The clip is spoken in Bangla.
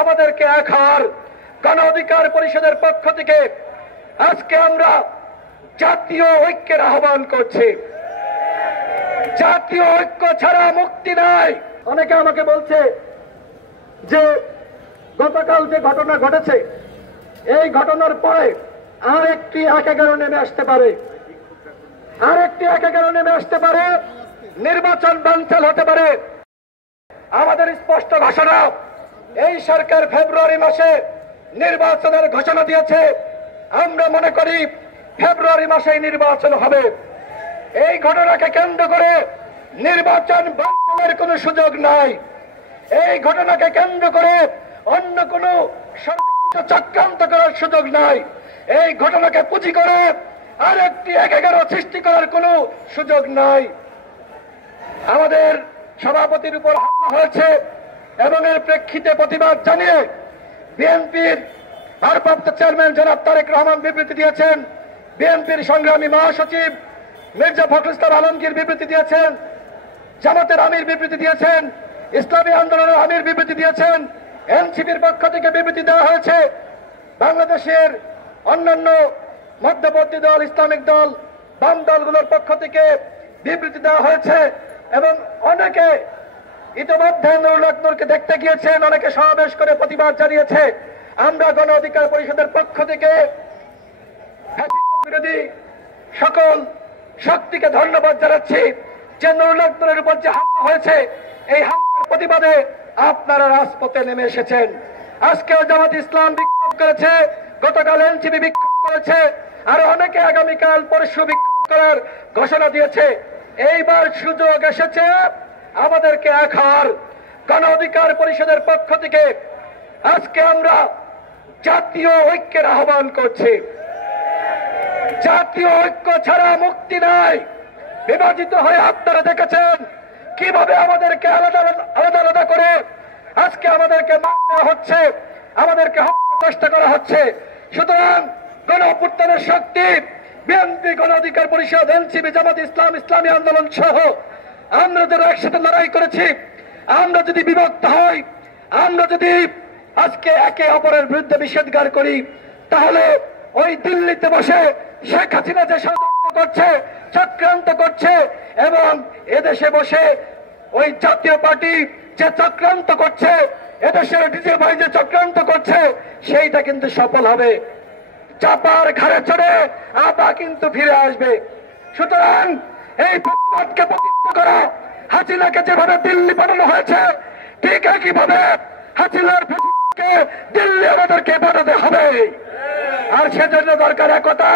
আমাদেরকে এক হওয়ার গণ অধিকার পরিষদের পক্ষ থেকে আজকে আমরা জাতীয় ঐক্যের আহ্বান করছি। জাতীয় ঐক্য ছাড়া মুক্তি নাই। অনেকে আমাকে বলছে যে গতকাল যে ঘটনা ঘটেছে এই ঘটনার পরে আরেকটি ১/১১ নেমে আসতে পারে, নির্বাচন বানচাল হতে পারে। আমাদের স্পষ্ট ঘোষণা, এই সরকার ফেব্রুয়ারি মাসে নির্বাচনের ঘোষণা দিয়েছে। আমরা মনে করি ফেব্রুয়ারি মাসেই নির্বাচন হবে। এই ঘটনাকে কেন্দ্র করে নির্বাচন বানচালের কোনো সুযোগ নাই। এই ঘটনাকে কেন্দ্র করে অন্য কোনো ষড়যন্ত্র চক্রান্ত করার সুযোগ নাই। এই ঘটনাকে পুঁজি করে আরেকটি ১/১১ সৃষ্টি করার কোনো সুযোগ নাই। আমাদের সভাপতির উপর হামলা হয়েছে এবং এর প্রেক্ষিতে প্রতিবাদ জানিয়ে বিএনপির ভারপ্রাপ্ত চেয়ারম্যান জনাব তারেক রহমান বিবৃতি দিয়েছেন, বিএনপির সংগ্রামী মহাসচিব মির্জা ফখরুল ইসলাম আলমগীর বিবৃতি দিয়েছেন, জামাতের আমির বিবৃতি দিয়েছেন, ইসলামী আন্দোলনের আমির বিবৃতি দিয়েছেন, এনসিপির পক্ষ থেকে বিবৃতি দেওয়া হয়েছে, বাংলাদেশের অন্যান্য মধ্যবর্তী দল, ইসলামিক দল, বাম দলগুলোর পক্ষ থেকে বিবৃতি দেওয়া হয়েছে এবং অনেকে ইতিমধ্যে নুরুল হক নূরকে দেখতে গিয়েছেন, অনেকে সমাবেশ করে প্রতিবাদ জানিয়েছে। আমরা গণ অধিকার পরিষদের পক্ষ থেকে ফ্যাসিবাদ বিরোধী সকল শক্তিকে ধন্যবাদ জানাচ্ছি যে নুরুল হক নূরের উপর যে হামলা হয়েছে এই হামলার প্রতিবাদে আপনারা রাজপথে নেমে এসেছেন। আজকেও জামাত ইসলাম বিক্ষোভ করেছে, গতকাল এনসিপি বিক্ষোভ করেছে, আর অনেকে আগামীকাল পরশু বিক্ষোভ করার ঘোষণা দিয়েছে। এইবার সুযোগ এসেছে আমাদেরকে এক হওয়ার। গণ অধিকার পরিষদের পক্ষ থেকে আজকে আমরা জাতীয় ঐক্যের আহ্বান করছি। জাতীয় ঐক্য ছাড়া মুক্তি নাই। বিভাজিত হয়ে আপনারা দেখেছেন কিভাবে আমাদেরকে আলাদা আলাদা করে আজকে আমাদেরকে মার দেওয়া হচ্ছে, আমাদেরকে হত্যার চেষ্টা করা হচ্ছে। সুতরাং গণ অভ্যুত্থানের শক্তি বিএনপি, গণ অধিকার পরিষদ, এনসিপি, জামাত ইসলাম, ইসলামী আন্দোলন সহ আমরা যারা একসাথে লড়াই করেছি, আমরা যদি বিভক্ত হই, আমরা যদি আজকে একে অপরের বিরুদ্ধে নিষেধাজ্ঞা করি, তাহলে ওই দিল্লিতে বসে শেখ হাসিনা যে ষড়যন্ত্র করছে, চক্রান্ত করছে, এবং এদেশে বসে ওই জাতীয় পার্টি যে চক্রান্ত করছে, এদেশের ডিজিএফআই যে চক্রান্ত করছে, সেইটা কিন্তু সফল হবে। চাপার ঘাড়ে চড়ে আপা কিন্তু ফিরে আসবে। সুতরাং এই প্রতিবাদকে প্রতিহত করা, হাসিনাকে যেভাবে দিল্লি পাঠানো হয়েছে ঠিক একইভাবে হাসিনার প্রতিবাদকে দিল্লি আমাদেরকে পাঠাতে হবে। আর সেজন্য দরকার একতা।